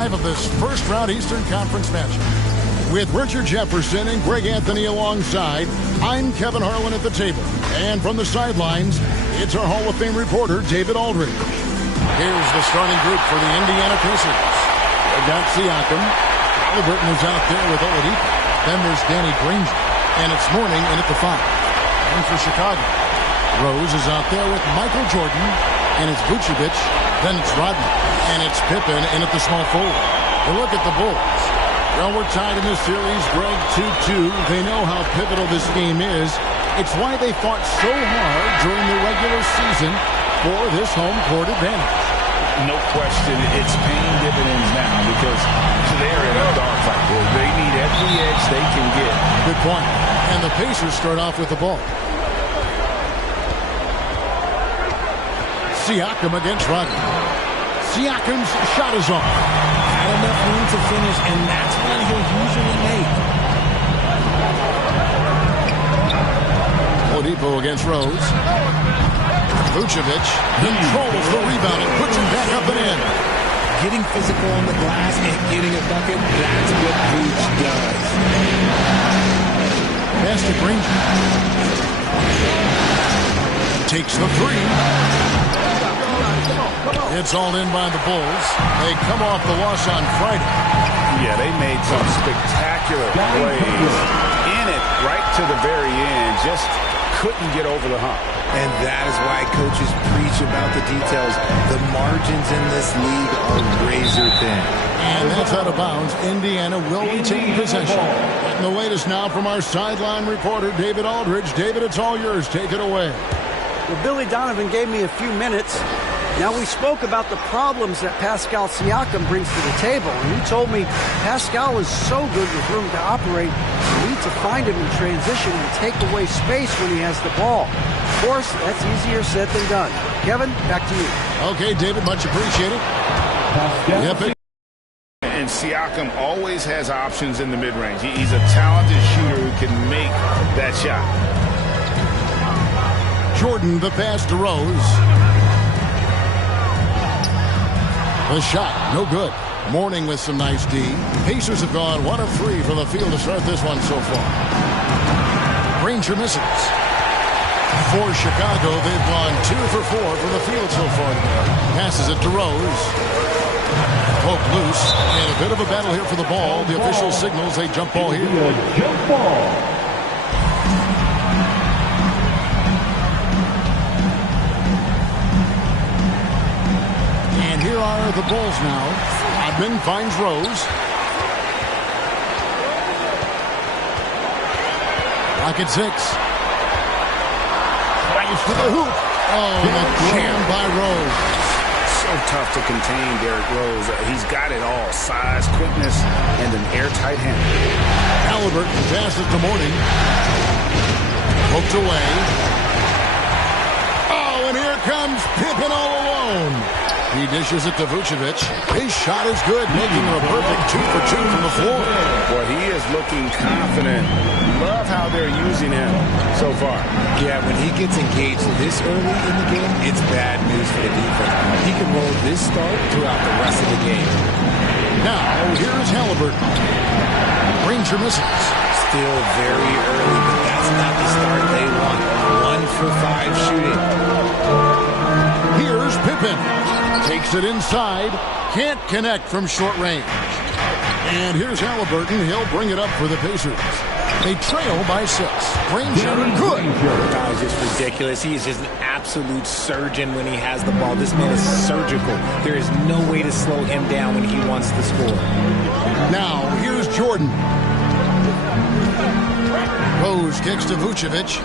Of this first-round Eastern Conference matchup. With Richard Jefferson and Greg Anthony alongside, I'm Kevin Harlan at the table. And from the sidelines, it's our Hall of Fame reporter, David Aldridge. Here's the starting group for the Indiana Pacers. They've got Siakam. Halliburton is out there with Oladipo. Then there's Danny Granger. And it's Mourning in at the 5. And for Chicago, Rose is out there with Michael Jordan. And it's Vucevic. Then it's Rodman. And it's Pippen in at the small forward. Well, look at the Bulls. Well, we're tied in this series, Greg, 2-2. They know how pivotal this game is. It's why they fought so hard during the regular season for this home court advantage. No question, it's paying dividends now because they're in a dogfight. They need every edge they can get. Good point. And the Pacers start off with the ball. Siakam against Rodman. Siakam's shot is off. Had enough room to finish, and that's what he'll usually make. Oladipo against Rose. Vucevic controls the rebound and puts him back up and in. Getting physical on the glass and getting a bucket, that's what Vooch does. Pass to Granger. Takes the three. It's all in by the Bulls. They come off the loss on Friday. Yeah, they made some spectacular plays in it right to the very end. Just couldn't get over the hump. And that is why coaches preach about the details. The margins in this league are razor thin. And that's out of bounds. Indiana will retain possession. And the latest now from our sideline reporter, David Aldridge. David, it's all yours. Take it away. Well, Billy Donovan gave me a few minutes. Now, we spoke about the problems that Pascal Siakam brings to the table, and he told me Pascal is so good with room to operate, you need to find him in transition and take away space when he has the ball. Of course, that's easier said than done. Kevin, back to you. Okay, David, much appreciated. Yep. And Siakam always has options in the mid-range. He's a talented shooter who can make that shot. Jordan, the pass to Rose. The shot, no good. Mourning with some nice D. Pacers have gone 1 of 3 from the field to start this one so far. Granger misses. For Chicago, they've gone 2 for 4 from the field so far today. Passes it to Rose. Poke loose. And a bit of a battle here for the ball. The official signals a jump ball here. Jump ball. Here are the Bulls now. Rodman finds Rose. Rocket 6. Drives to the hoop. Oh, the jam by Rose. So tough to contain Derrick Rose. He's got it all. Size, quickness, and an airtight hand. Halliburton passes to Mourning. Poked away. Oh, and here comes Pippen all alone. He dishes it to Vucevic. His shot is good, making him a perfect 2 for 2 from the floor. Well, he is looking confident. Love how they're using him so far. Yeah, when he gets engaged this early in the game, it's bad news for the defense. He can roll this start throughout the rest of the game. Now, here's Halliburton. Granger misses. Still very early, but that's not the start they want. 1 for 5 shooting. Here's Pippen. Takes it inside. Can't connect from short range. And here's Halliburton. He'll bring it up for the Pacers. They trail by 6. Granger, good. That was just ridiculous. He is just an absolute surgeon when he has the ball. This man is surgical. There is no way to slow him down when he wants to score. Now, here's Jordan. Rose kicks to Vucevic.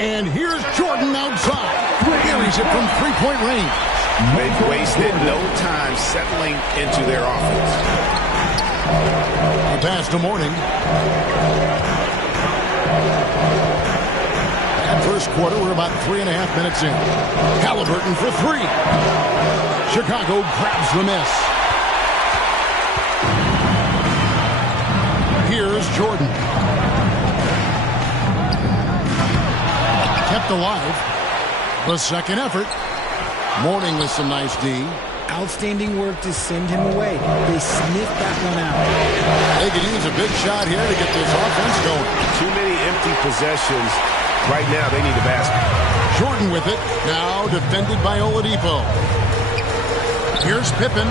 And here's Jordan outside. Carries it from three-point range. They've wasted no time settling into their offense. A pass to Mourning. At first quarter, we're about 3.5 minutes in. Halliburton for 3. Chicago grabs the miss. Here's Jordan. Kept alive. The second effort. Mourning with some nice D. Outstanding work to send him away. They sniffed that one out. They can use a big shot here to get this offense going. Too many empty possessions. Right now, they need a basket. Jordan with it. Now defended by Oladipo. Here's Pippen.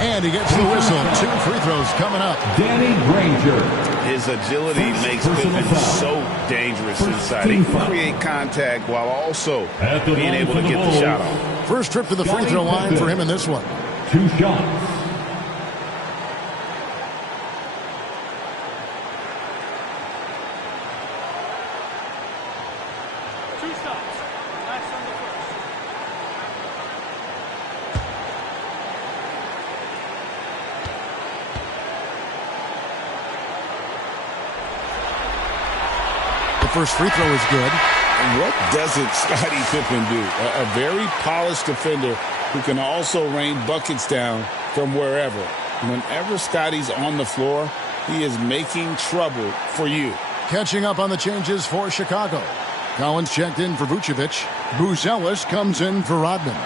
And he gets the whistle. 2 free throws coming up. Danny Granger. His agility makes Pippen so dangerous inside. He can create contact while also being able to get the shot off. First trip to the free throw line for him in this one. 2 shots. First free throw is good. And what doesn't Scottie Pippen do? A very polished defender who can also rain buckets down from wherever. Whenever Scottie's on the floor, he is making trouble for you. Catching up on the changes for Chicago. Collins checked in for Vucevic. Buzelis comes in for Rodman.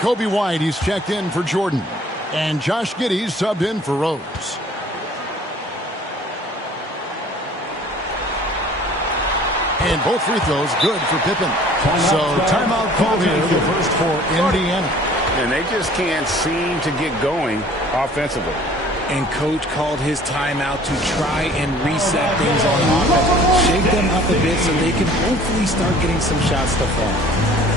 Kobe White, he's checked in for Jordan. And Josh Giddey subbed in for Rose. And both free throws good for Pippen. So timeout call here, the first for Indiana. And they just can't seem to get going offensively. And coach called his timeout to try and reset things on offense. Shake them up a bit so they can hopefully start getting some shots to fall.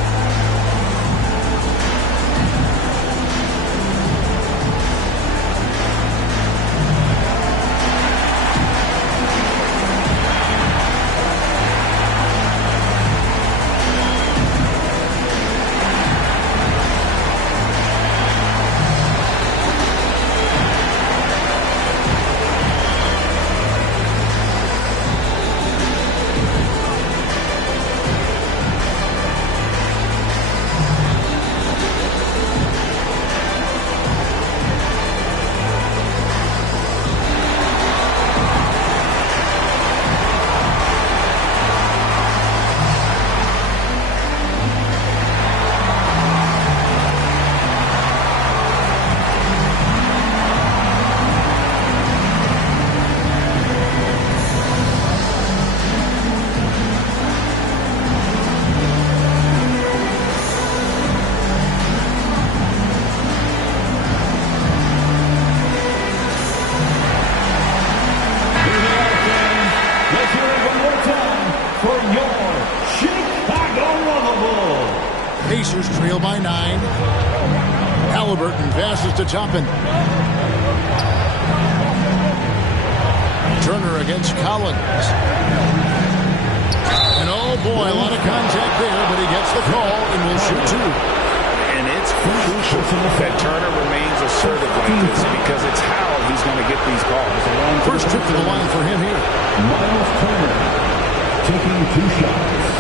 Pacers trail by 9. Halliburton passes to Toppin. Turner against Collins. And oh boy, a lot of contact there, but he gets the call and will shoot 2. And it's crucial that Turner remains assertive like this because it's how he's going to get these calls. First trip to the line for him here. Miles Turner taking 2 shots.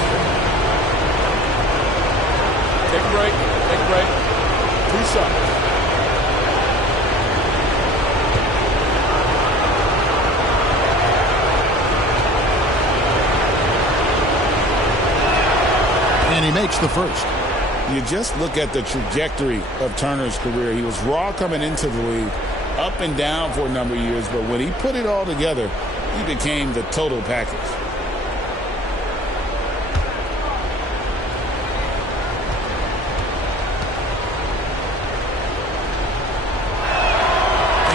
Take a break. Take a break. 2 shots. And he makes the first. You just look at the trajectory of Turner's career. He was raw coming into the league, up and down for a number of years, but when he put it all together, he became the total package.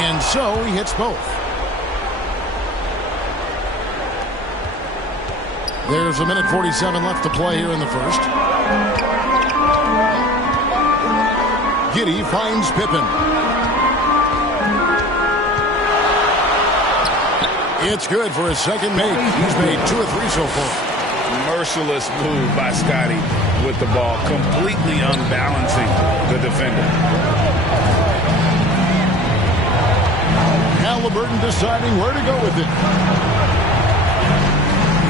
And so he hits both. There's a minute 47 left to play here in the first. Giddey finds Pippen. It's good for his second make. He's made 2 or 3 so far. Merciless move by Scottie with the ball, completely unbalancing the defender. Halliburton deciding where to go with it.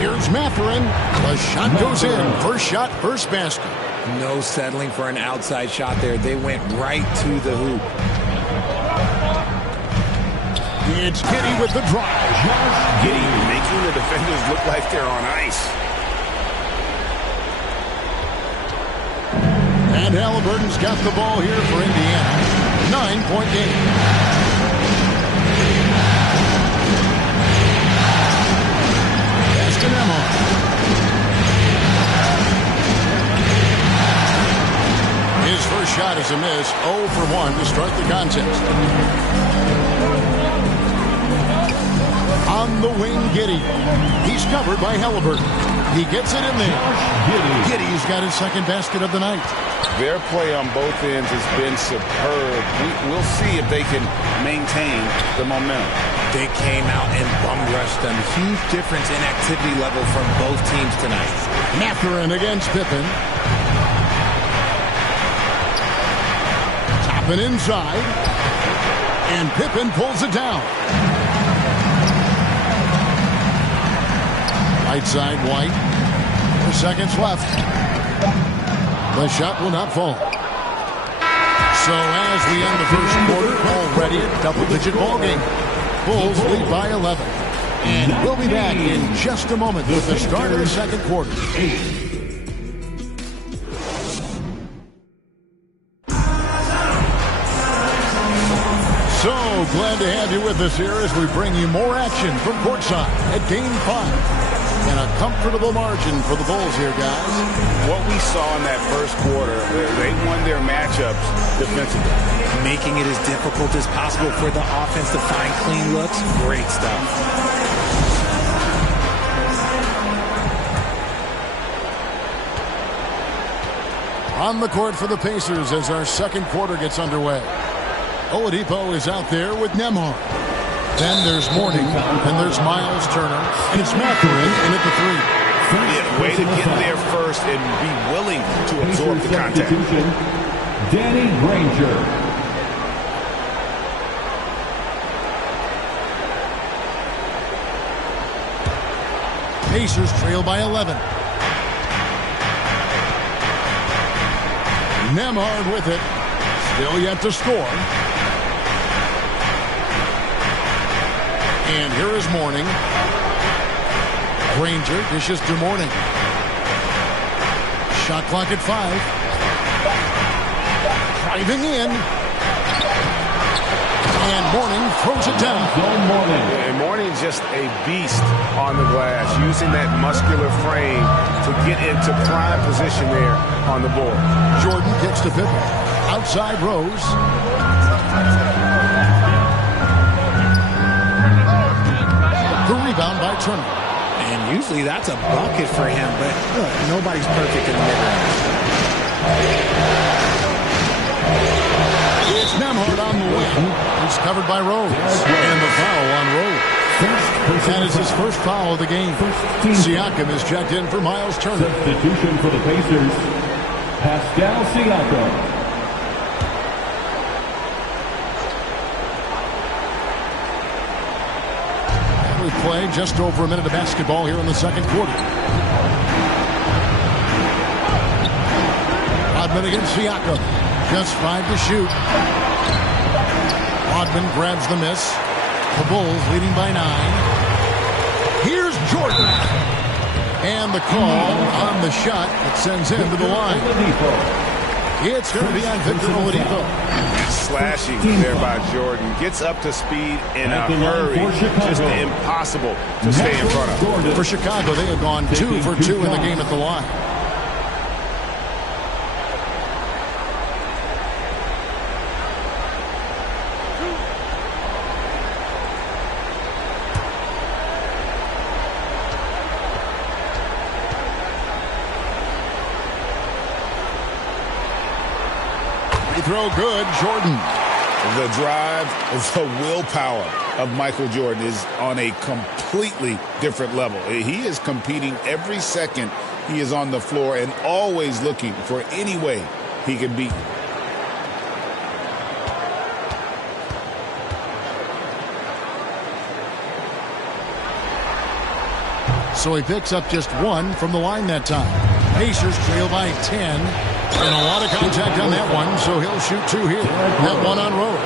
Here's Mathurin. The shot goes in. First shot, first basket. No settling for an outside shot there. They went right to the hoop. It's Giddey with the drive. Giddey making the defenders look like they're on ice. And Halliburton's got the ball here for Indiana. 9-point game. Pass to Nembhard. His first shot is a miss. 0 for 1 to start the contest. On the wing, Giddey. He's covered by Halliburton. He gets it in there. Giddey's got his second basket of the night. Their play on both ends has been superb. We'll see if they can maintain the momentum. They came out and bum rushed them. Huge difference in activity level from both teams tonight. Mathurin against Pippen. Toppin inside. And Pippen pulls it down. Right side, White. 4 seconds left. The shot will not fall. So as we end the first quarter, already a double-digit ball game. Bulls lead by 11. And we'll be back in just a moment with the start of the second quarter. So glad to have you with us here as we bring you more action from courtside at Game 5. And a comfortable margin for the Bulls here, guys. What we saw in that first quarter, they won their matchups defensively. Making it as difficult as possible for the offense to find clean looks. Great stuff. On the court for the Pacers as our second quarter gets underway. Oladipo is out there with Nembhard. Then there's Mourning, and there's Miles Turner, and it's Mathurin in at the 3. Yeah, way to get there first and be willing to absorb the contact. Danny Granger. Pacers trail by 11. Nembhard with it. Still yet to score. And here is Mourning. Granger dishes to Mourning. Shot clock at 5. Driving in. And Mourning throws it down. And Mourning's just a beast on the glass, using that muscular frame to get into prime position there on the board. Jordan kicks to Pippen. Outside Rose. The rebound by Turner. And usually that's a bucket for him, but look, nobody's perfect in the mid-range. It's Nembhard on the wing. He's covered by Rose. And the foul on Rose. That is his first foul of the game. Siakam is checked in for Miles Turner. Substitution for the Pacers, Pascal Siakam. Play just over a minute of basketball here in the second quarter. Rodman against Siakam. Just 5 to shoot. Rodman grabs the miss. The Bulls leading by 9. Here's Jordan. And the call on the shot that sends him to the line. It's going to be on Victor Oladipo. Slashing there by Jordan. Gets up to speed in a hurry. Just impossible to stay in front of. For Chicago, they have gone 2 for 2 in the game at the line. Throw good, Jordan. The drive, the willpower of Michael Jordan is on a completely different level. He is competing every second he is on the floor and always looking for any way he can beat you. So he picks up just 1 from the line that time. Pacers trail by 10. And a lot of contact on that one, so he'll shoot 2 here. That one on Rose.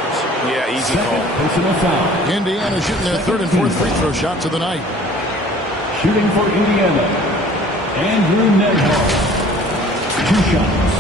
Yeah, easy call. Indiana shooting their 3rd and 4th free throw shots of the night. Shooting for Indiana, Andrew Nembhard. 2 shots.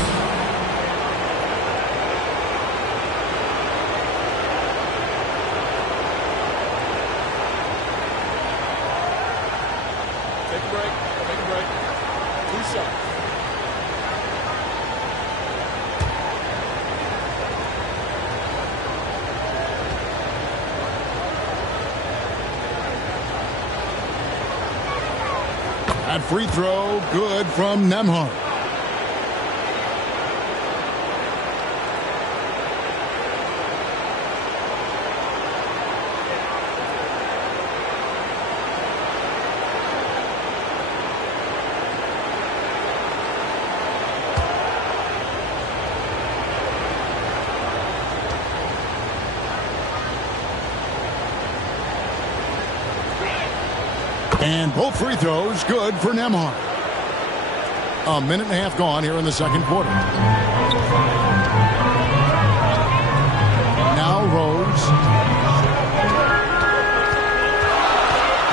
That free throw, good from Nembhard. And both free throws good for Nembhard. A minute and a half gone here in the second quarter. Now Rose.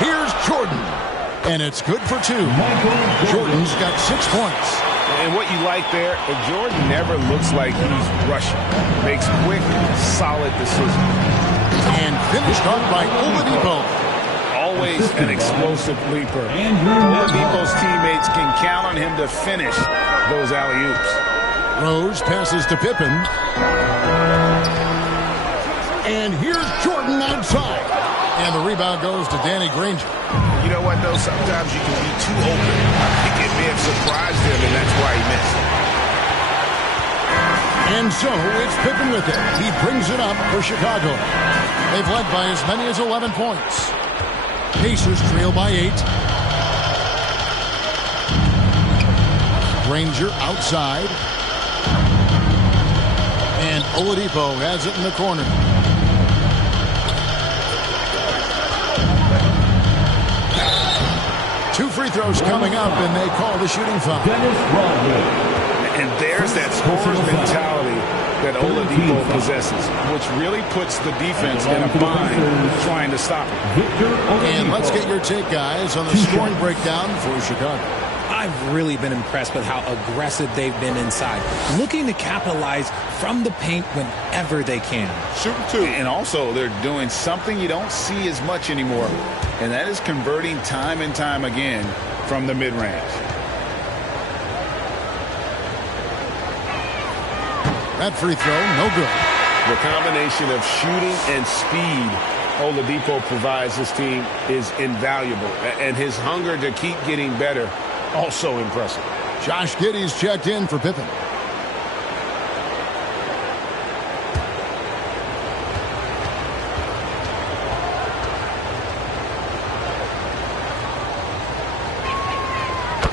Here's Jordan. And it's good for two. Jordan's got 6 points. And what you like there, Jordan never looks like he's rushing. Makes quick, solid decisions. And finished off by Oladipo. Always an explosive leaper. Oladipo's teammates can count on him to finish those alley-oops. Rose passes to Pippen. And here's Jordan outside. And the rebound goes to Danny Granger. You know what, though? Sometimes you can be too open. I think it may have surprised him, and that's why he missed. And so it's Pippen with it. He brings it up for Chicago. They've led by as many as 11 points. Pacers trail by 8. Granger outside. And Oladipo has it in the corner. Two free throws coming up, and they call the shooting foul. And there's that scorer's mentality that Oladipo possesses, which really puts the defense in a bind trying to stop him. And let's get your take, guys, on the scoring breakdown for Chicago. I've really been impressed with how aggressive they've been inside, looking to capitalize from the paint whenever they can. Shooting two. And also, they're doing something you don't see as much anymore, and that is converting time and time again from the mid-range. That free throw, no good. The combination of shooting and speed Oladipo provides this team is invaluable, and his hunger to keep getting better, also impressive. Josh Giddey's checked in for Pippen.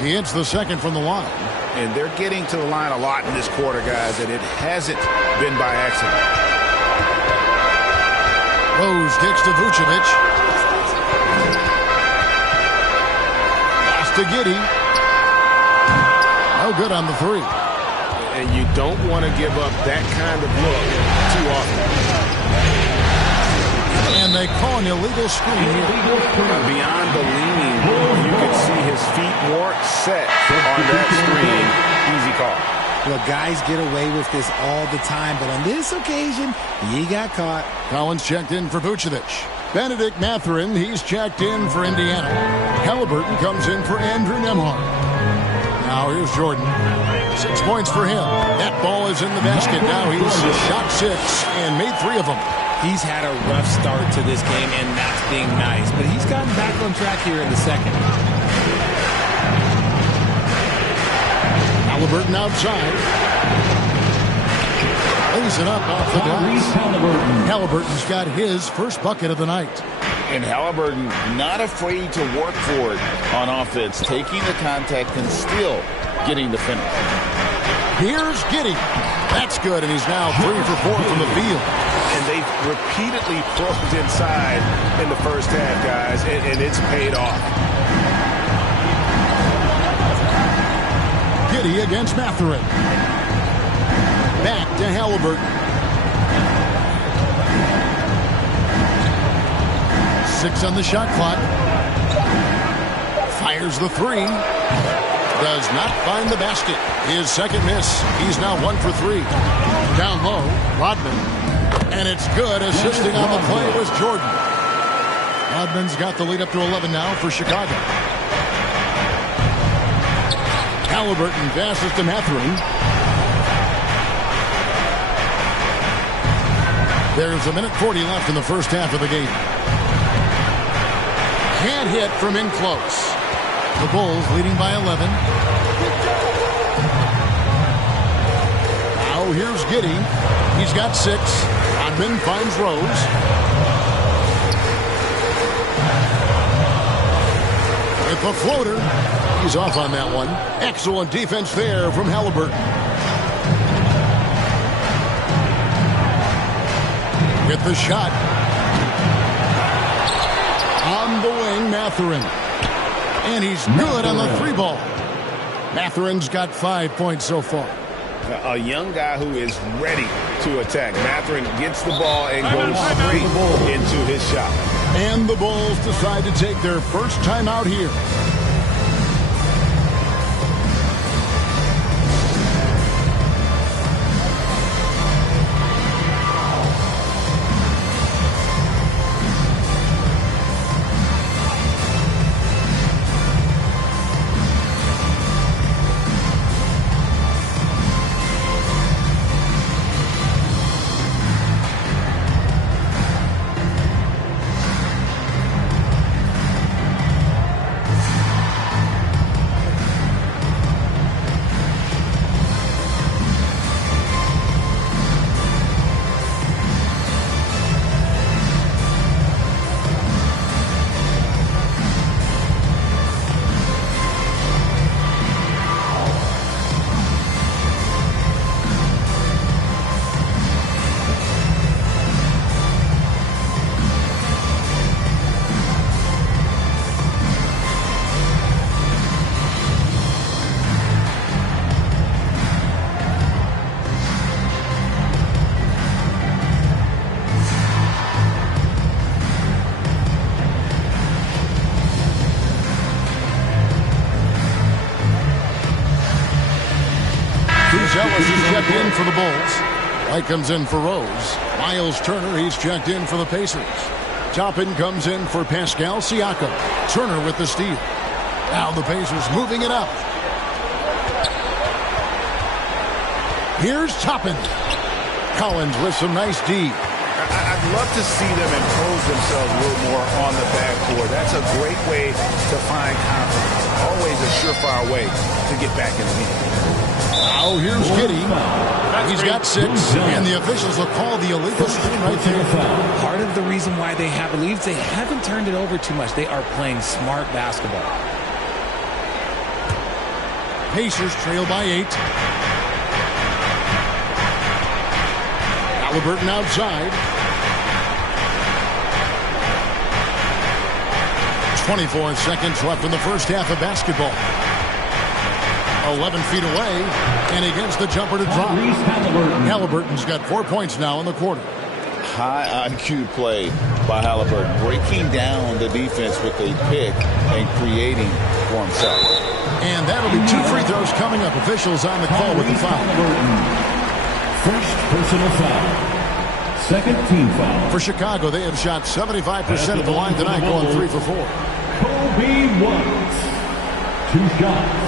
He hits the second from the line. And they're getting to the line a lot in this quarter, guys, and it hasn't been by accident. Rose kicks to Vucevic. Pass to Giddey. No good on the three. And you don't want to give up that kind of look too often. And they call an illegal screen here. Beyond the leaning, you can see his feet weren't set on that screen. Easy call. Well, guys get away with this all the time, but on this occasion, he got caught. Collins checked in for Vucevic. Benedict Mathurin, he's checked in for Indiana. Halliburton comes in for Andrew Nembhard. Now here's Jordan. 6 points for him. That ball is in the basket. Now he's shot 6 and made 3 of them. He's had a rough start to this game, and that's being nice. But he's gotten back on track here in the second. Halliburton outside. Lays it up off the glass. Halliburton's got his first bucket of the night. And Halliburton not afraid to work for it on offense, taking the contact and still getting the finish. Here's Giddey. That's good, and he's now 3 for 4 from the field. And they've repeatedly probed inside in the first half, guys, and it's paid off. Giddey against Mathurin. Back to Halliburton. 6 on the shot clock. Fires the 3. Does not find the basket. His second miss. He's now 1 for 3. Down low, Rodman. And it's good. Assisting on the play was Jordan. Rodman's got the lead up to 11 now for Chicago. Halliburton passes to Mathurin. There's a minute 40 left in the first half of the game. Can't hit from in close. The Bulls leading by 11. Now here's Giddey. He's got 6. Rodman finds Rose. With the floater. He's off on that one. Excellent defense there from Halliburton. With the shot. On the wing, Mathurin. And he's good on the 3-ball. Mathurin's got 5 points so far. A young guy who is ready to attack. Mathurin gets the ball and goes straight into his shot. And the Bulls decide to take their first time out here. Ellis is checked in for the Bulls. White comes in for Rose. Miles Turner, he's checked in for the Pacers. Toppin comes in for Pascal Siakam. Turner with the steal. Now the Pacers moving it up. Here's Toppin. Collins with some nice D. I'd love to see them impose themselves a little more on the backboard. That's a great way to find confidence. Always a surefire way to get back in the game. Now here's Giddey. He's got 6, and the officials will call the illegal screen right there. Part of the reason why they have leads, they haven't turned it over too much. They are playing smart basketball. Pacers trail by 8. Halliburton outside. 24 seconds left in the first half of basketball. 11 feet away, and he gets the jumper to drop. Halliburton's got 4 points now in the quarter. High IQ play by Halliburton, breaking down the defense with a pick and creating for himself. And that'll be 2 free throws coming up. Officials on the call with the foul. First personal foul. Second team foul. For Chicago, they have shot 75% at the line tonight, going 3 for 4. Kobe White. 2 shots.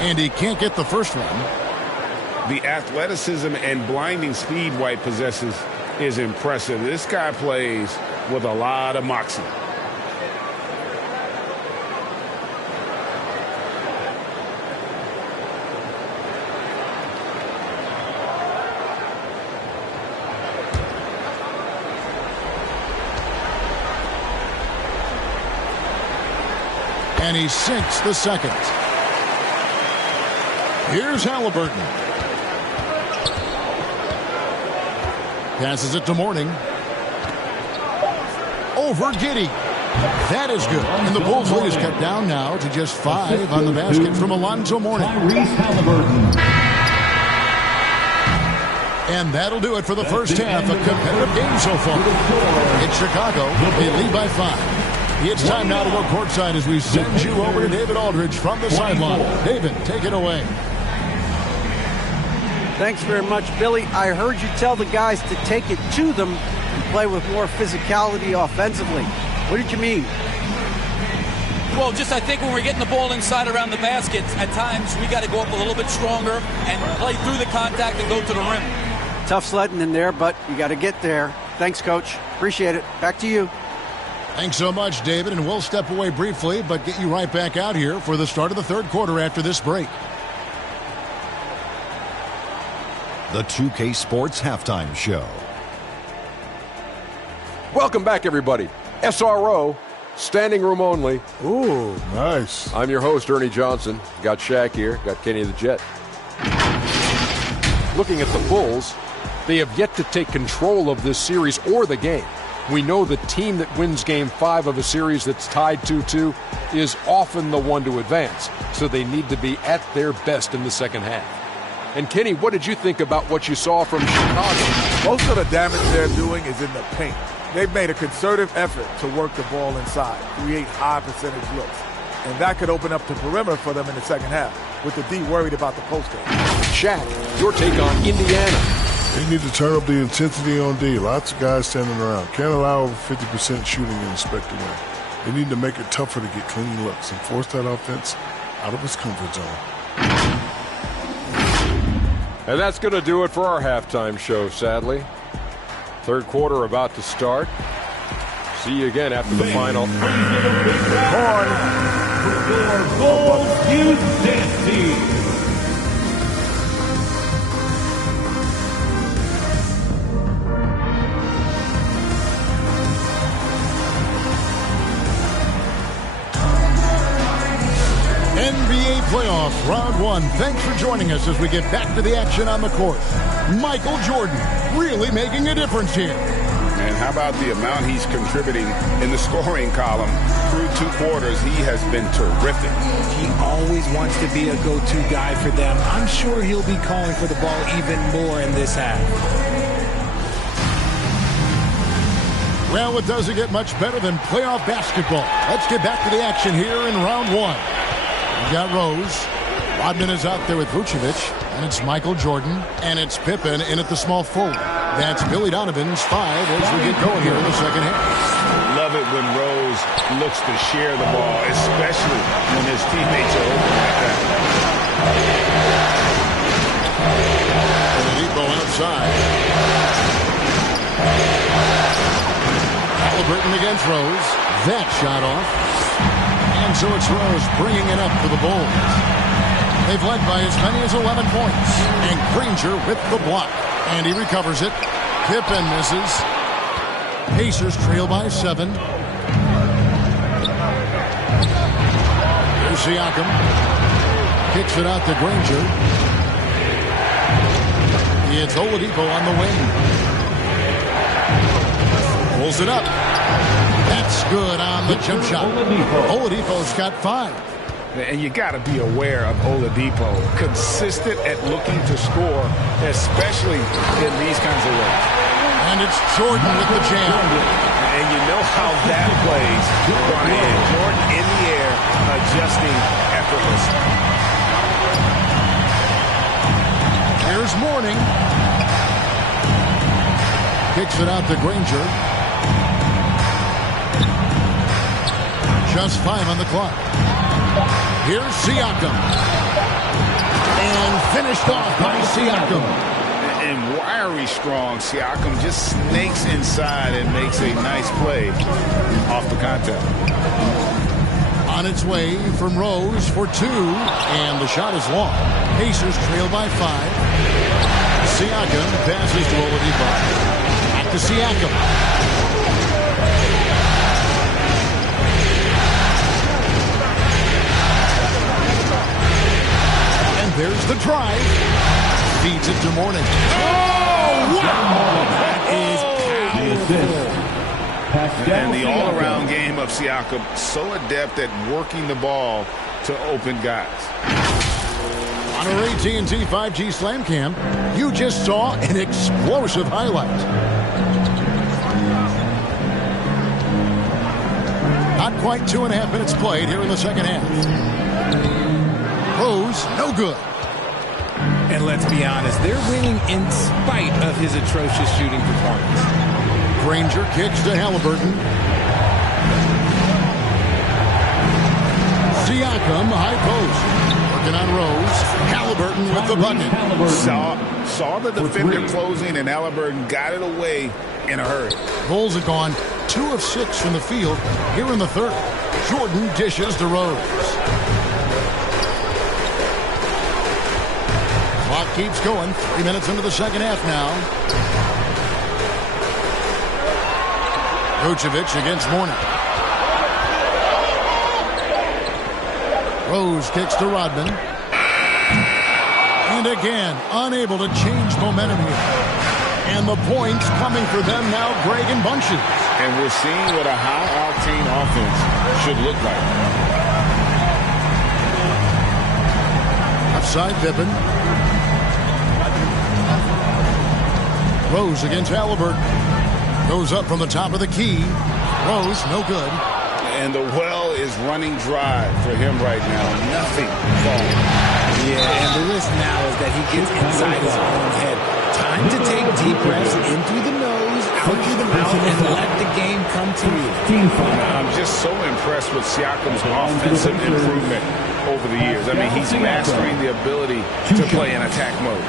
And he can't get the first one. The athleticism and blinding speed White possesses is impressive. This guy plays with a lot of moxie. And he sinks the second. Here's Halliburton. Passes it to Mourning. Over Giddey. That is good. And the Bulls lead is cut down now to just 5 on the basket from Alonzo Mourning. And that'll do it for the first half. A competitive game so far. In Chicago, they lead by 5. It's time now to go courtside as we send you over to David Aldridge from the sideline. David, take it away. Thanks very much, Billy. I heard you tell the guys to take it to them. play with more physicality offensively. What did you mean? Well, just I think when we're getting the ball inside around the basket, at times we got to go up a little bit stronger and play through the contact and go to the rim. Tough sledding in there, but you got to get there. Thanks, Coach. Appreciate it. Back to you. Thanks so much, David, and we'll step away briefly, but get you right back out here for the start of the third quarter after this break. The 2K Sports Halftime Show. Welcome back, everybody. SRO, standing room only. Ooh, nice. I'm your host, Ernie Johnson. Got Shaq here. Got Kenny the Jet. Looking at the Bulls, they have yet to take control of this series or the game. We know the team that wins Game 5 of a series that's tied 2-2 is often the one to advance, so they need to be at their best in the second half. And Kenny, what did you think about what you saw from Chicago? Most of the damage they're doing is in the paint. They've made a concerted effort to work the ball inside, create high percentage looks. And that could open up the perimeter for them in the second half, with the D worried about the post game. Shaq, your take on Indiana. They need to turn up the intensity on D. Lots of guys standing around. Can't allow over 50% shooting in the Spectre win. They need to make it tougher to get clean looks and force that offense out of its comfort zone. And that's going to do it for our halftime show, sadly. Third quarter about to start. See you again after the final. Bulls Youth Dance Team. NBA playoffs, round one. Thanks for joining us as we get back to the action on the court. Michael Jordan really making a difference here. And how about the amount he's contributing in the scoring column through 2 quarters? He has been terrific. He always wants to be a go-to guy for them. I'm sure he'll be calling for the ball even more in this half. Well, it doesn't get much better than playoff basketball. Let's get back to the action here in round one. We've got Rose. Rodman is out there with Vucevic. And it's Michael Jordan. And it's Pippen in at the small forward. That's Billy Donovan's 5 as we get going here in the second half. Love it when Rose looks to share the ball, especially when his teammates are open like that. Oladipo outside. Halliburton against Rose. That shot off. And so it's Rose bringing it up for the Bulls. They've led by as many as 11 points. And Granger with the block. And he recovers it. Pippen misses. Pacers trail by 7. Here's Siakam. Kicks it out to Granger. It's Oladipo on the wing. Pulls it up. That's good on the jump shot. Oladipo's got 5. And you got to be aware of Oladipo. Consistent at looking to score, especially in these kinds of ways. And it's Jordan with the jam. And you know how that plays, Brian. Jordan in the air, adjusting effortlessly. Here's Mourning. Kicks it out to Granger. Just 5 on the clock. Here's Siakam. And finished off by Siakam. And wiry strong, Siakam just snakes inside and makes a nice play off the contact. On its way from Rose for 2. And the shot is long. Pacers trail by 5. Siakam passes to Oladipo. Back to Siakam. There's the drive. Feeds it to Mourning. Oh, wow! That is powerful. And the all-around game of Siakam, so adept at working the ball to open guys. On our AT&T 5G Slam Cam, you just saw an explosive highlight. Not quite 2.5 minutes played here in the second half. Rose, no good. And let's be honest, they're winning in spite of his atrocious shooting performance. Granger kicks to Halliburton. Siakam, high post. Working on Rose. Halliburton with the bucket. Saw the defender closing, and Halliburton got it away in a hurry. Bulls have gone 2 of 6 from the field here in the third. Jordan dishes to Rose. Clock keeps going. 3 minutes into the second half now. Vucevic against Mourning. Rose kicks to Rodman. And again, unable to change momentum here. And the points coming for them now, Greg and Bunches. And we're seeing what a high-octane offense should look like. Outside Pippen. Rose against Halliburton. Goes up from the top of the key. Rose, no good. And the well is running dry for him right now. Nothing falling. Yeah, and the risk now is that he gets inside his own head. Time to take deep breaths in through the nose, out through the mouth, and let the game come to you. I'm just so impressed with Siakam's offensive improvement over the years. I mean, he's mastering the ability to play in attack mode.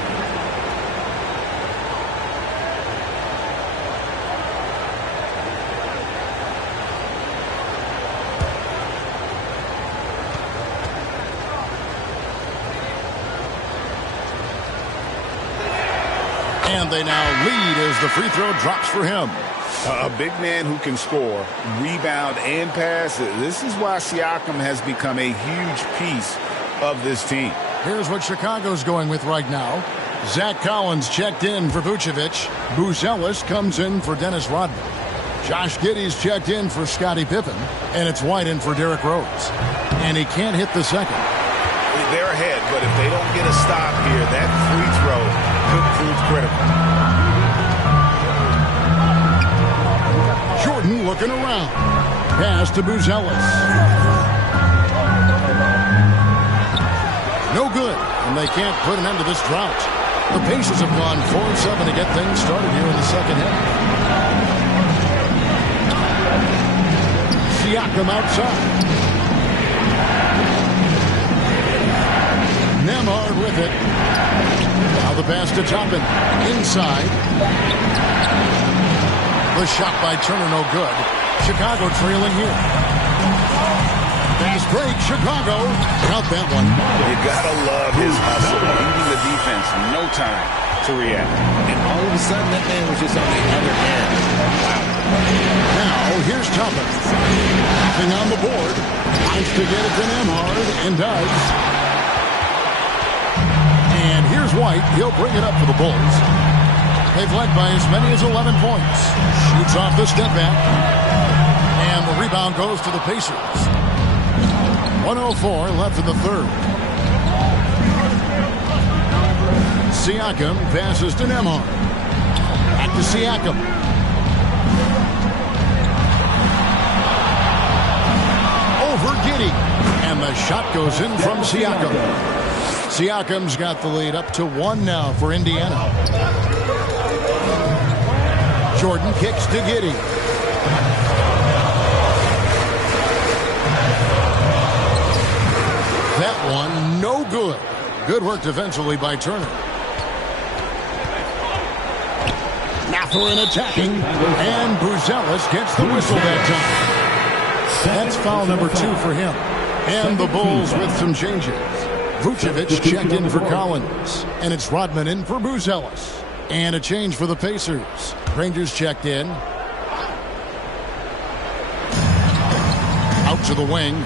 And they now lead as the free throw drops for him. A big man who can score, rebound, and pass. This is why Siakam has become a huge piece of this team. Here's what Chicago's going with right now. Zach Collins checked in for Vucevic. Buzelis comes in for Dennis Rodman. Josh Giddey's checked in for Scottie Pippen. And it's White in for Derrick Rose. And he can't hit the second. They're ahead, but if they don't get a stop here, that free throw could prove critical. Jordan looking around. Pass to Buzelis. No good, and they can't put an end to this drought. The Pacers have gone 4 of 7 to get things started here in the second half. Siakam outside. Nembhard with it. Now the pass to Toppin. Inside. The shot by Turner, no good. Chicago trailing here. Fast break, Chicago. Count that one. You gotta love his hustle. Leading the defense, no time to react. And all of a sudden, that man was just on the other end. Wow. Now, here's Toppin. Nothing on the board. Wants to get it to Nembhard, and does. And here's White. He'll bring it up for the Bulls. They've led by as many as 11 points. Shoots off the step back. And the rebound goes to the Pacers. 1:04 left in the third. Siakam passes to Nembhard. Back to Siakam. Over Giddey. And the shot goes in from Siakam. Siakam's got the lead up to 1 now for Indiana. Jordan kicks to Giddey. That one, no good. Good work defensively by Turner. Mathurin attacking, and Buzelis gets the whistle that time. That's foul number 2 for him. And the Bulls with some changes. Vucevic checked in for Collins, and it's Rodman in for Buzelis. And a change for the Pacers. Rangers checked in. Out to the wing.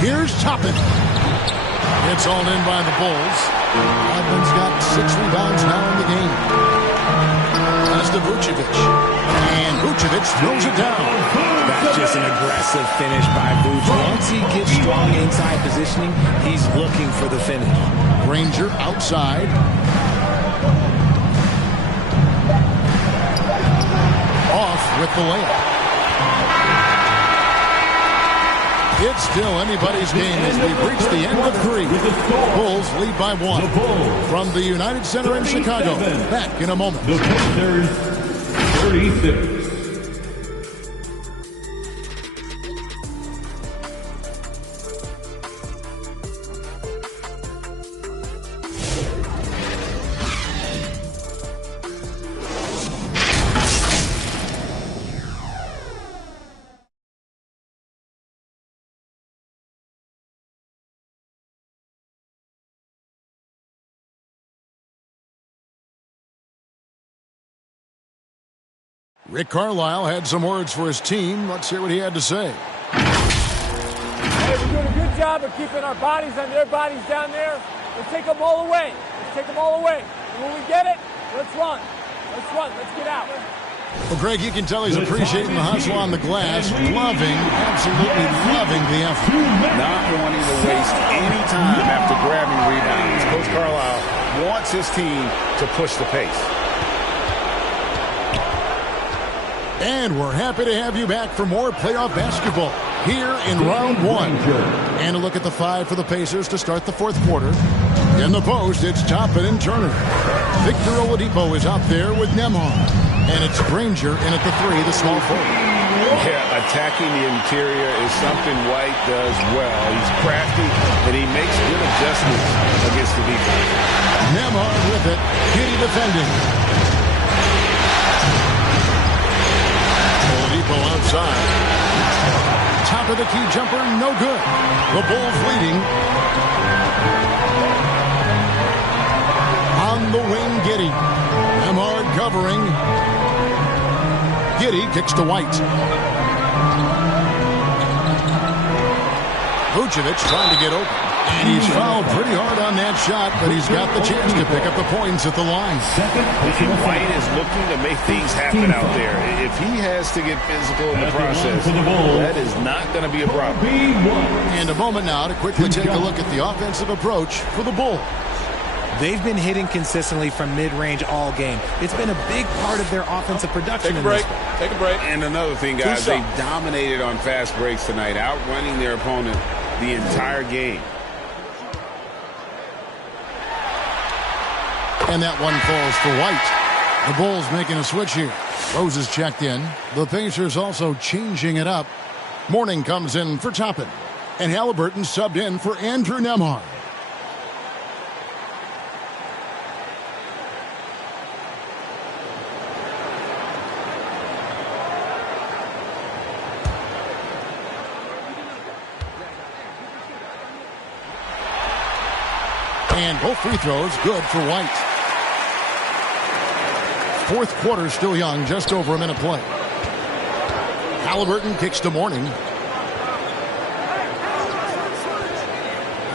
Here's Toppin. It's all in by the Bulls. Rodman's got 6 rebounds now in the game. That's to Vucevic. And Vucevic throws it down. That's just an aggressive finish by Vucevic. Once he gets strong inside positioning, he's looking for the finish. Granger outside. Off with the layup. It's still anybody's game as we've reached the end of 3. Bulls lead by 1. From the United Center in Chicago, back in a moment. The Pacers, 36. Rick Carlisle had some words for his team. Let's hear what he had to say. Hey, we're doing a good job of keeping our bodies on their bodies down there. Let's take them all away. Let's take them all away. And when we get it, let's run. Let's run. Let's get out. Well, Greg, you can tell he's appreciating the hustle on the glass, absolutely loving the effort. Not wanting to waste any time after grabbing rebounds. Coach Carlisle wants his team to push the pace. And we're happy to have you back for more playoff basketball here in round 1. And a look at the 5 for the Pacers to start the 4th quarter. In the post, it's Toppin and Turner. Victor Oladipo is out there with Nembhard. And it's Granger in at the 3, the small forward. Yeah, attacking the interior is something White does well. He's crafty, and he makes good adjustments against the defense. Nembhard with it. Giddey defending. Oladipo outside. Top of the key jumper, no good. The Bulls leading. On the wing, Giddey. Nembhard covering. Giddey kicks to White. Vucevic trying to get open. And he's fouled pretty hard on that shot, but he's got the chance to pick up the points at the line. White is looking to make things happen out there. If he has to get physical in the process, that is not going to be a problem. And a moment now to quickly take a look at the offensive approach for the Bulls. They've been hitting consistently from mid-range all game. It's been a big part of their offensive production. Take a break. Take a break. And another thing, guys, they dominated on fast breaks tonight, outrunning their opponent the entire game. And that one falls for White. The Bulls making a switch here. Rose is checked in. The Pacers also changing it up. Mourning comes in for Toppin. And Halliburton subbed in for Andrew Nembhard. And both free throws good for White. 4th quarter still young, just over a minute play. Halliburton kicks to Mourning.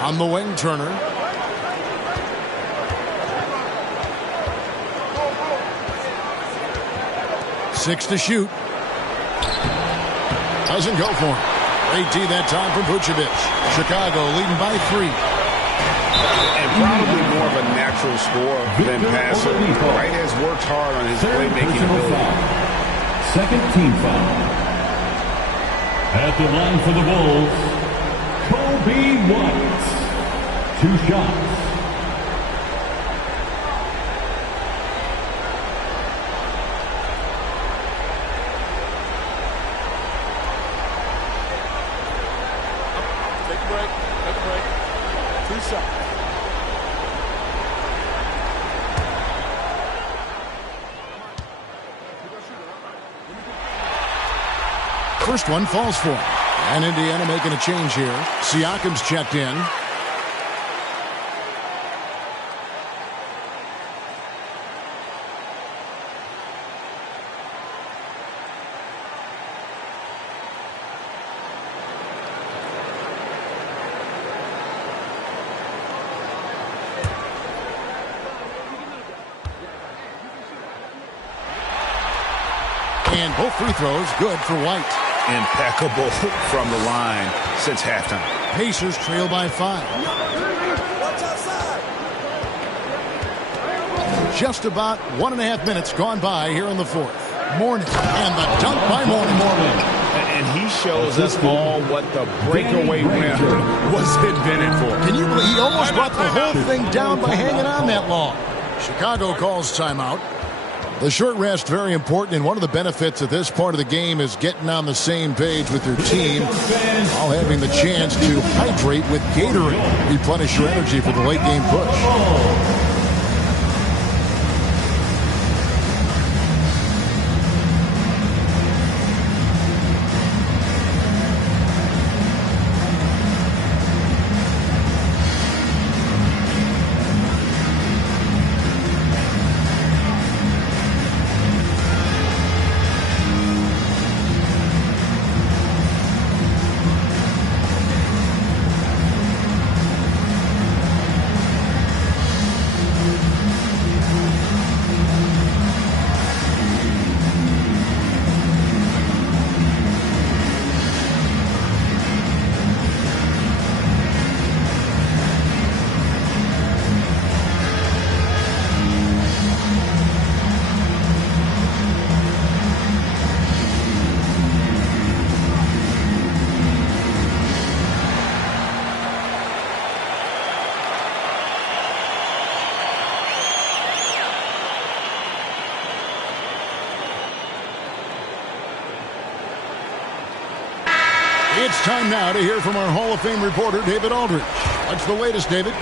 On the wing, Turner. Six to shoot. Doesn't go for him. AT that time from Vucevic. Chicago leading by 3. And probably more of a natural scorer than passer. White has worked hard on his playmaking ability. Second team foul. At the line for the Bulls, Kobe White. 2 shots. Take a break. Take a break. 2 shots. First one falls for him. And Indiana making a change here. Siakam's checked in. And both free throws good for White. Impeccable from the line since halftime. Pacers trail by 5. Just about 1.5 minutes gone by here in the 4th. Mourning. And the dunk by Mourning. And he shows us all what the breakaway rim was invented for. Can you believe he almost brought the whole thing down by hanging on that long? Chicago calls timeout. The short rest, very important, and one of the benefits of this part of the game is getting on the same page with your team while having the chance to hydrate with Gatorade. Replenish your energy for the late game push. It's time now to hear from our Hall of Fame reporter, David Aldridge. What's the latest, David?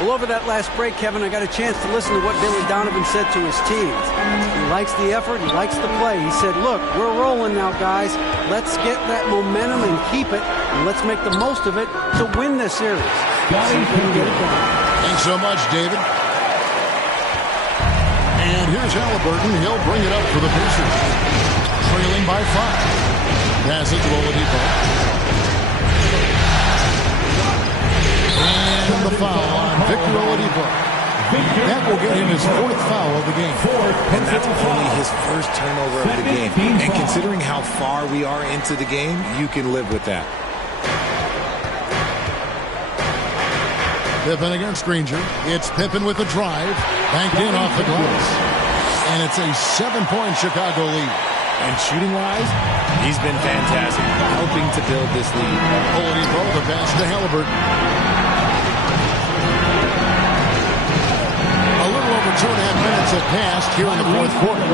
Well, over that last break, Kevin, I got a chance to listen to what Billy Donovan said to his team. He likes the effort. He likes the play. He said, look, we're rolling now, guys. Let's get that momentum and keep it, and let's make the most of it to win this series. See if we can get it done. Thanks so much, David. And here's Haliburton. He'll bring it up for the Pacers. Trailing by 5. Passage to Oladipo. And the foul on Victor Oladipo. That will get him his 4th foul of the game. And that's only his first turnover of the game. And considering how far we are into the game, you can live with that. Pippen against Granger. It's Pippen with the drive. Banked in off the glass. And it's a 7-point Chicago lead. And shooting-wise, he's been fantastic, helping to build this lead. Oladipo, the pass to Haliburton. A little over 2.5 minutes have passed here in the 4th quarter.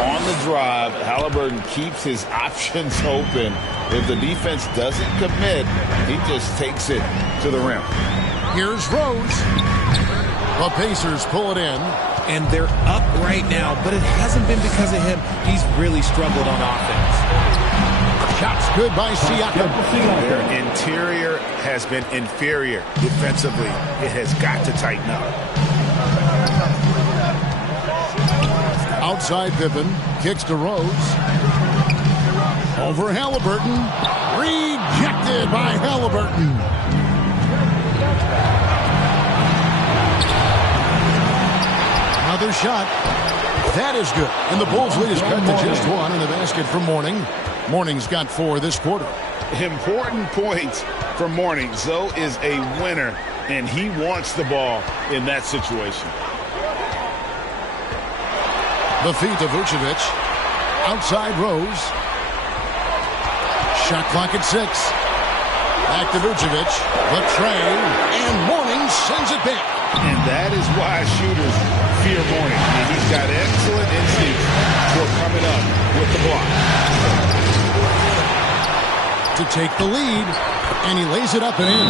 On the drive, Haliburton keeps his options open. If the defense doesn't commit, he just takes it to the rim. Here's Rose. The Pacers pull it in. And they're up right now, but it hasn't been because of him. He's really struggled on offense. Shots good by Siakam. Their interior has been inferior defensively. It has got to tighten up. Outside Pippen. Kicks to Rose. Over Haliburton. Rejected by Haliburton. Another shot. That is good. And the Bulls lead is cut to just 1 in the basket from Mourning. Mourning's got 4 this quarter. Important points for Mourning. Zoe is a winner, and he wants the ball in that situation. The feet of Vucevic. Outside Rose. Shot clock at 6. Back to Vucevic. The tray. And Mourning sends it back. And that is why shooters fear Mourning. And he's got excellent instincts for coming up with the block. To take the lead. And he lays it up and in.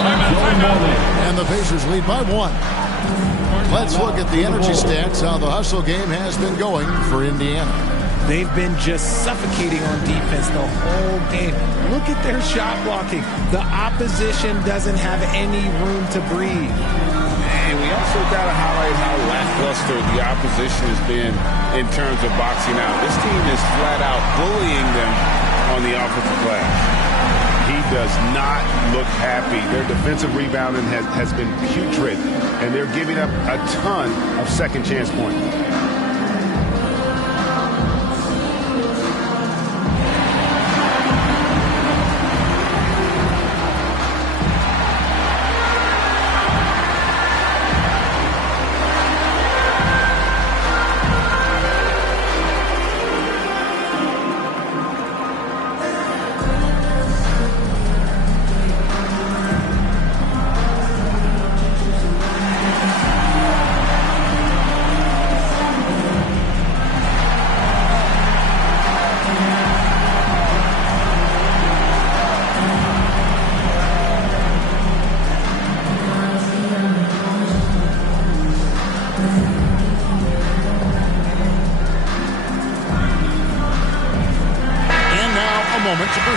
And the Pacers lead by 1. Let's look at the energy stats, how the hustle game has been going for Indiana. They've been just suffocating on defense the whole game. Look at their shot blocking. The opposition doesn't have any room to breathe. And we also got to highlight how lackluster the opposition has been in terms of boxing out. This team is flat out bullying them on the offensive glass. He does not look happy. Their defensive rebounding has been putrid, and they're giving up a ton of second chance points.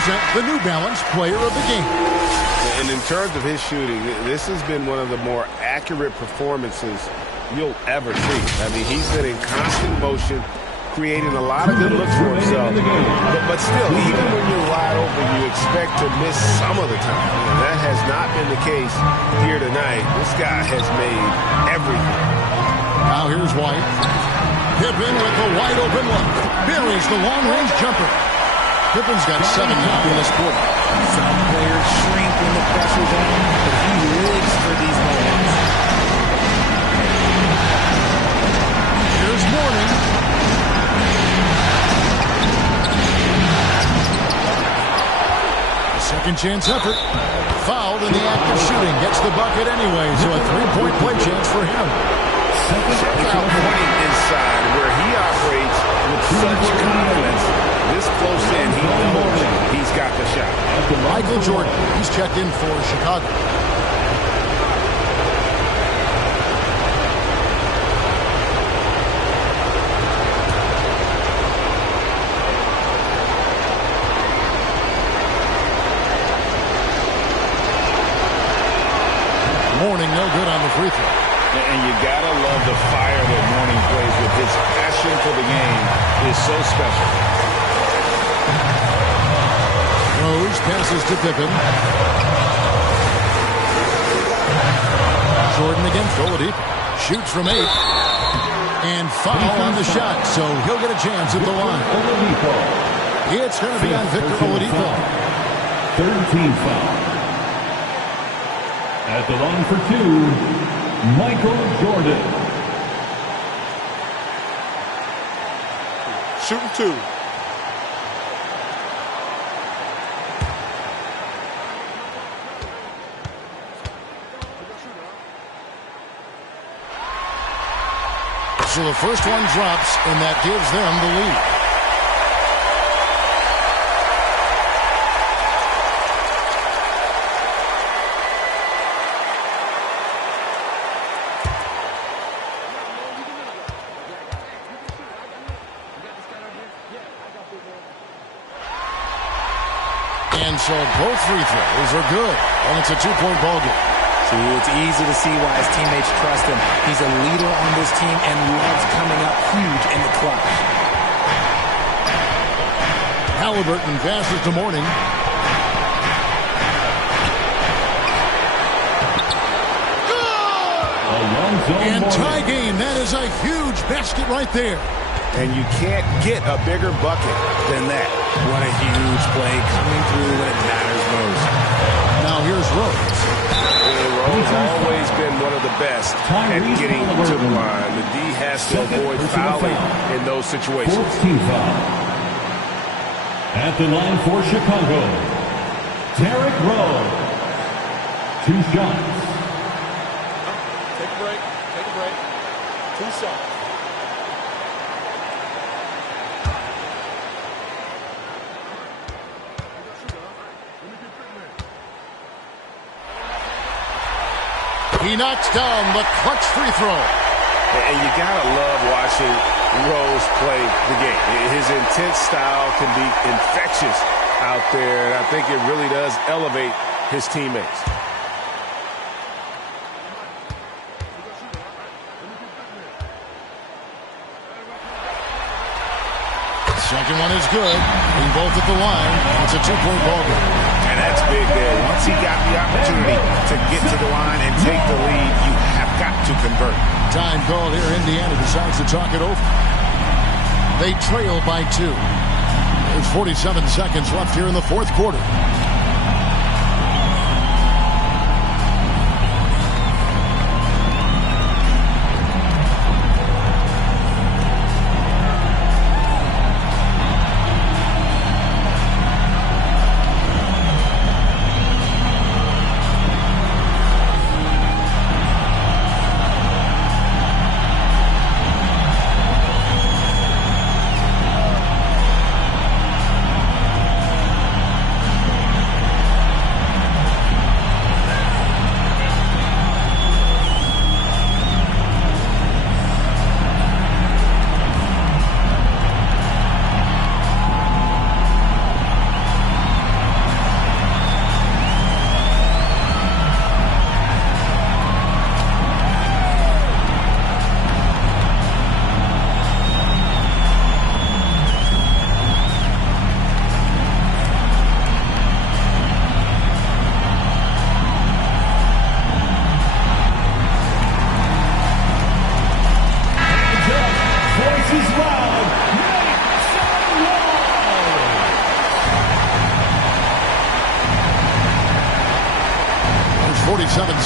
present the New Balance Player of the Game. And in terms of his shooting, this has been one of the more accurate performances you'll ever see. I mean, he's been in constant motion, creating a lot of good looks for himself. But still, even when you're wide open, you expect to miss some of the time. And that has not been the case here tonight. This guy has made everything. Now here's White. Pippen with the wide open look. Buries the long-range jumper. Pippen's got 7 now in this quarter. Some players shrink when the pressure's on, but he lives for these moments. Here's Mourning. A second chance effort. Fouled in the act of shooting. Gets the bucket anyway, so a 3-point play chance for him. Check out White inside where he operates with such confidence. This close in, he knows he's got the shot. Michael Jordan, he's checked in for Chicago. Mourning no good on the free throw. And you gotta love the fire that Mourning plays with. His passion for the game is so special. Rose passes to Pippen. Jordan against Oladipo. Shoots from 8. And foul on the shot, so he'll get a chance at the line. It's going to be on Victor Oladipo. Third team foul. At the line for 2, Michael Jordan. Shooting 2. So the first one drops, and that gives them the lead. And so both free throws are good, and it's a 2-point ball game. See, it's easy to see why his teammates trust him. He's a leader on this team and loves coming up huge in the clutch. Halliburton passes to Mourning. And tie game. That is a huge basket right there. And you can't get a bigger bucket than that. What a huge play coming through when it matters most. Now here's Rose. Rose always been one of the best at getting to the line. The D has to avoid fouling in those situations. Fourth team foul. At the line for Chicago, Derrick Rose. 2 shots. Take a break. Take a break. 2 shots. He knocks down the clutch free throw. And you gotta love watching Rose play the game. His intense style can be infectious out there, and I think it really does elevate his teammates. Second one is good. Being both at the line. It's a 2-point ball game. And that's big there. Once he got the opportunity to get to the line and take the lead, you have got to convert. Time called here. Indiana decides to talk it over. They trail by 2. There's 47 seconds left here in the fourth quarter.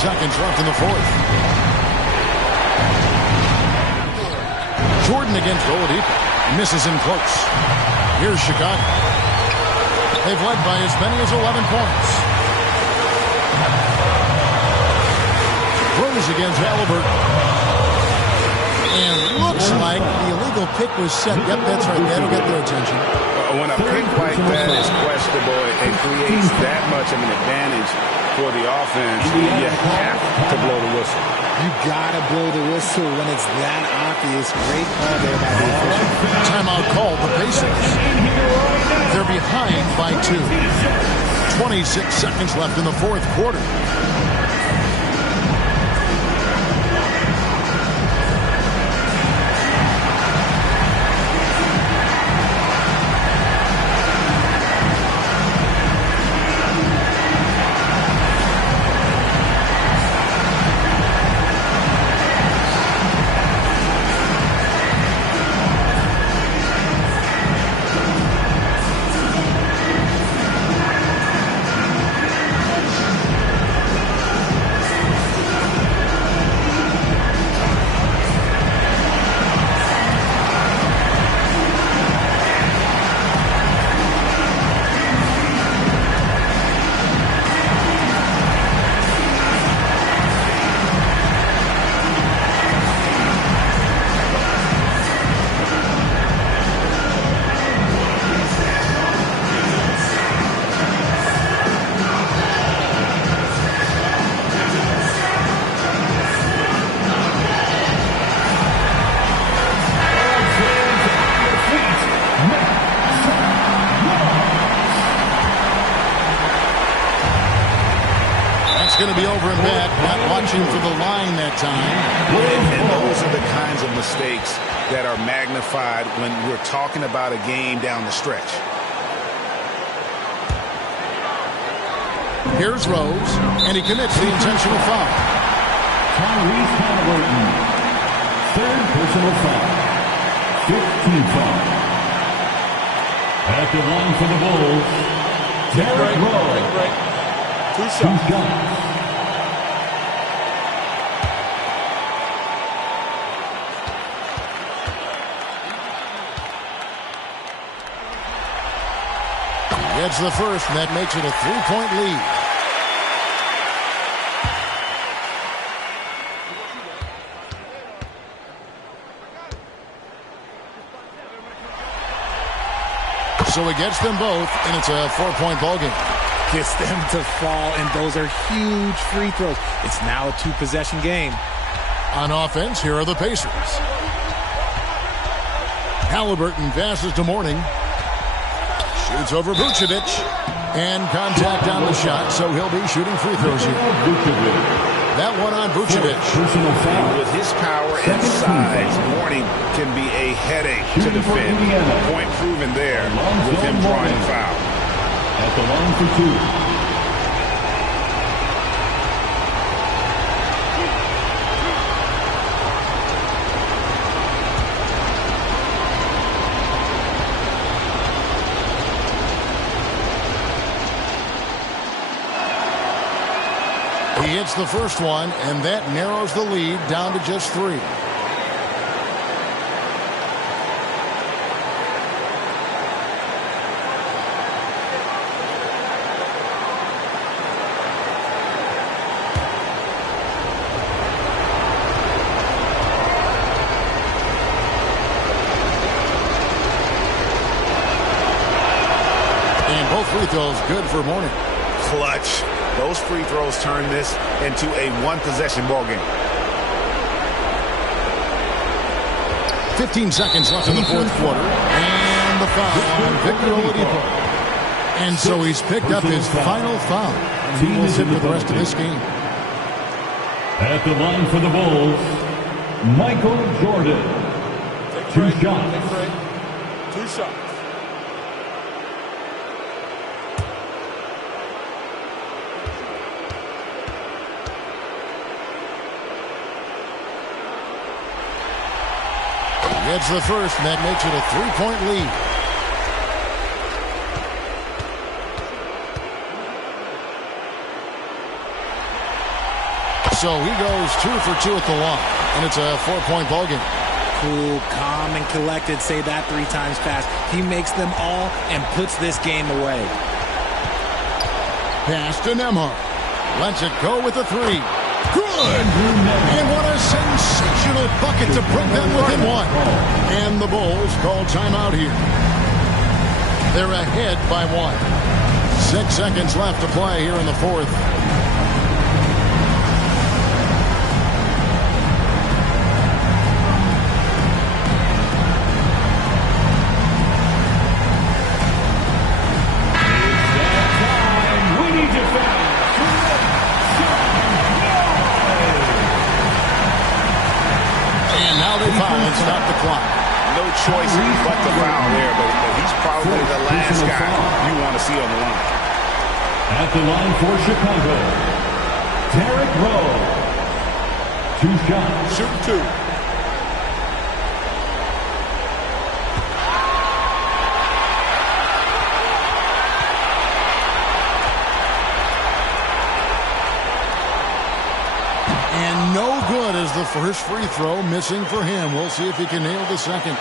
seconds left in the fourth. Jordan against Oladipo. Misses in close. Here's Chicago. They've led by as many as 11 points. Rose against Halliburton. And looks like the illegal pick was set. Yep, that's right. That'll get their attention. When a pick like that is questionable and creates that much of an advantage for the offense, you have to blow the whistle. You gotta blow the whistle when it's that obvious. Great call there by the official. Timeout called the Pacers. They're behind by 2. 26 seconds left in the fourth quarter. Going to be over and back, not watching for the line that time. And those are the kinds of mistakes that are magnified when we're talking about a game down the stretch. Here's Rose, and he commits the intentional foul. Tyrese Halliburton, third personal foul, 15th foul. At the line for the Bulls, Derrick Rose. Two shots. Gets the first, and that makes it a 3-point lead. So he gets them both, and it's a 4-point ballgame. Gets them to fall, and those are huge free throws. It's now a 2-possession game. On offense, here are the Pacers. Halliburton passes to Mourning. Shoots over Vucevic. And contact on the shot, so he'll be shooting free throws here. That one on Vucevic. With his power and size, Mourning can be a headache to defend. Point proven there with him drawing the foul. At the line for 2. He hits the first one, and that narrows the lead down to just 3. And both free throws good for Mourning. Clutch. Those free throws turn this into a 1-possession ball game. 15 seconds left in the fourth quarter. And the foul on Victor Oladipo. And so he's picked up his final foul. And he will sit for the rest of this game. At the line for the Bulls, Michael Jordan. 2 shots. 2 shots. Gets the first, and that makes it a 3-point lead. So he goes 2 for 2 at the line, and it's a 4-point ball game. Cool, calm, and collected. Say that 3 times fast. He makes them all and puts this game away. Pass to Nembhard. Lets it go with a 3. Good! And what a sensational bucket to bring them within 1. And the Bulls call timeout here. They're ahead by 1. 6 seconds left to play here in the 4th. Stop the clock. No choice but to foul there, but he's probably the last guy you want to see on the line. At the line for Chicago, Derrick Rose. 2 shots. Shoot 2. No good as the first free throw, missing for him. We'll see if he can nail the second.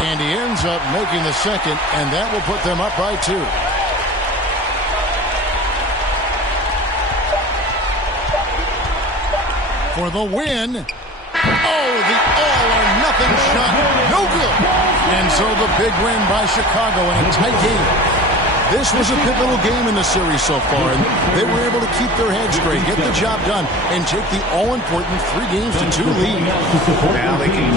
And he ends up making the second, and that will put them up by 2. For the win. Oh, the all-or-nothing shot. No good. And so the big win by Chicago in a tight game. This was a pivotal game in the series so far, and they were able to keep their heads straight, get the job done, and take the all-important 3-2 lead. Now they can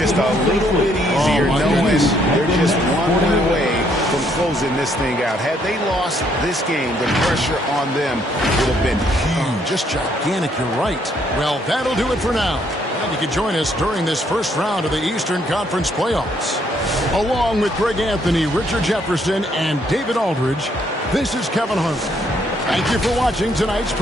just a little bit easier knowing they're just 1 win away from closing this thing out. Had they lost this game, the pressure on them would have been huge. Just gigantic, you're right. Well, that'll do it for now. And you can join us during this first round of the Eastern Conference playoffs. Along with Greg Anthony, Richard Jefferson, and David Aldridge, this is Kevin Harlan. Thank you for watching tonight's